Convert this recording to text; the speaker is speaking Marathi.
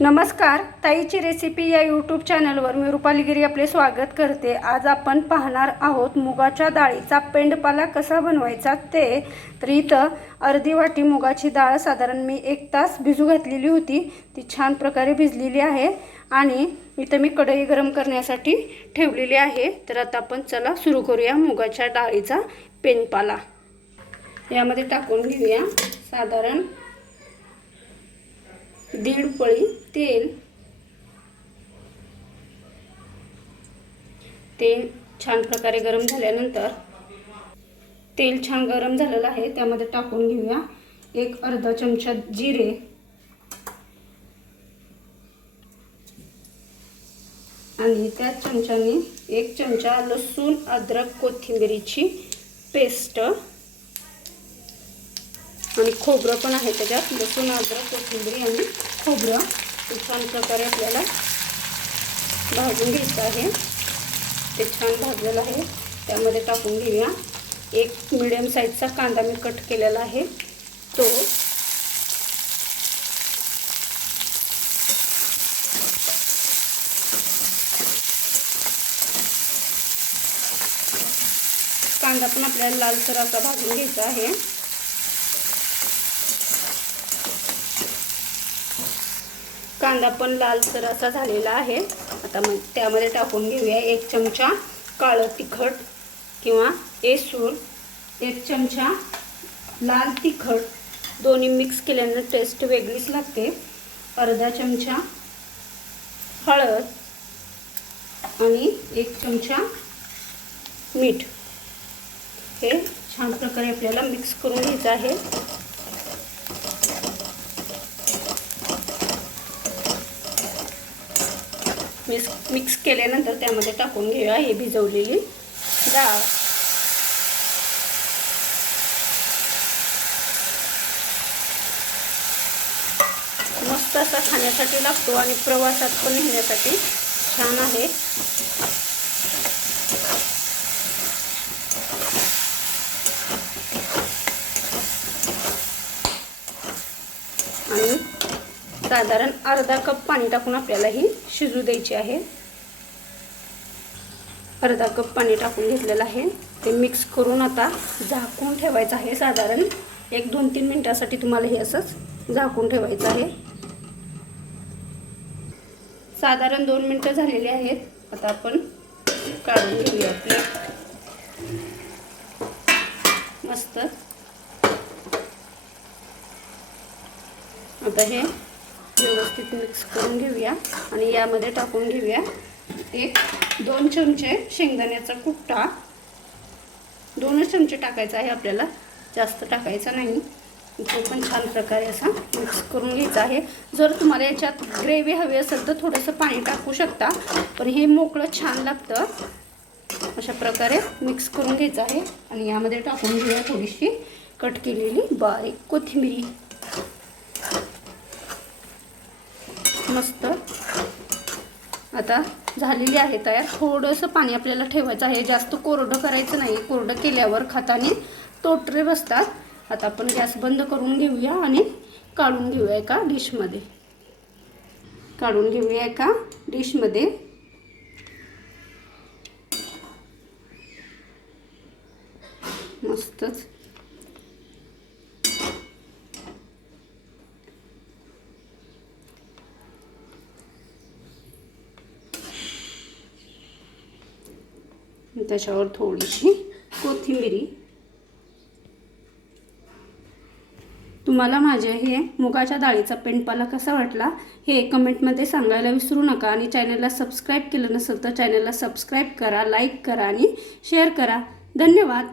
नमस्कार ताईची रेसिपी या यूट्यूब चॅनलवर मी रुपाली गिरी आपले स्वागत करते. आज आपण पाहणार आहोत मुगाच्या डाळीचा पेंडपाला कसा बनवायचा ते. तर इथं अर्धी वाटी मुगाची डाळ साधारण मी एक तास भिजू घातलेली होती. ती छान प्रकारे भिजलेली आहे आणि इथं मी कढई गरम करण्यासाठी ठेवलेली आहे. तर आता आपण चला सुरू करूया मुगाच्या डाळीचा पेंडपाला. यामध्ये टाकून घेऊया साधारण दीड पळी तेल तेल छान प्रकारे गरम झाल्यानंतर तेल छान गरम झालेलं आहे त्यामध्ये टाकून घेऊया. एक अर्धा चमचा जिरे. आणि त्याच चमच्याने एक चमचा लसूण अद्रक कोथिंबिरीची पेस्ट आणि खोबरं पण आहे त्याच्यात. लसूण अद्रक कोथिंबरी आणि खोबरं. ते छान प्रकारे आपल्याला भाजून घ्यायचं आहे. ते छान भाजलेलं आहे. त्यामध्ये टाकून घेऊया. एक मिडियम साईजचा कांदा मी कट केलेला आहे. तो कांदा पण आपल्याला लालसर असा भाजून घ्यायचा आहे. कांदा पण लालसर असा झालेला आहे. आता मग त्यामध्ये टाकून घेऊया एक चमचा काळं तिखट किंवा एसूर एक चमचा लाल तिखट. दोन्ही मिक्स केल्यानं टेस्ट वेगळीच लागते. अर्धा चमचा हळद आणि एक चमचा मीठ. हे छान प्रकारे आपल्याला मिक्स करून घ्यायचं आहे. मिक्स मिक्स केल्यानंतर त्यामध्ये टाकून घेऊया हे भिजवलेली डाळ. मस्त असा खाण्यासाठी लागतो आणि प्रवासात पण नेण्यासाठी छान आहे आणि साधारण अर्धा कप पाणी टाकून आपल्याला ही शिजू द्यायची आहे. अर्धा कप पाणी टाकून घेतलेलं आहे. ते मिक्स करून आता झाकून ठेवायचं आहे. साधारण एक दोन तीन मिनटासाठी तुम्हाला हे असंच झाकून ठेवायचं आहे. साधारण दोन मिनटं झालेली आहेत. आता आपण काढून घेऊया आपले. मस्त. आता हे व्यवस्थित मिक्स करून घेऊया. आणि यामध्ये टाकून घेऊया. एक दोन चमचे शेंगदाण्याचा कुट्टा दोनच चमचे टाकायचा आहे आपल्याला. जास्त टाकायचा नाही. तो पण छान प्रकारे असा मिक्स करून घ्यायचा आहे. जर तुम्हाला याच्यात ग्रेव्ही हवी असेल तर थोडंसं पाणी टाकू शकता. पण हे मोकळं छान लागतं. अशा प्रकारे मिक्स करून घ्यायचं आहे. आणि यामध्ये टाकून घेऊया थोडीशी कट केलेली बारीक कोथिंबिरी. मस्त. आता झालेली आहे तयार. थोडंसं पाणी आपल्याला ठेवायचं आहे. जास्त कोरडं करायचं नाही. कोरडं केल्यावर खाताने तोटरे बसतात. आता आपण गॅस बंद करून घेऊया आणि काढून घेऊया एका डिशमध्ये. काढून घेऊया एका डिशमध्ये. त्याच्यावर थोडीशी कोथिंबिरी. तुम्हाला माझे हे मुगाच्या डाळीचा पेंडपाला कसा वाटला हे कमेंटमध्ये सांगायला विसरू नका आणि चॅनलला सबस्क्राईब केलं नसेल तर चॅनलला सबस्क्राईब करा लाईक करा आणि शेअर करा. धन्यवाद.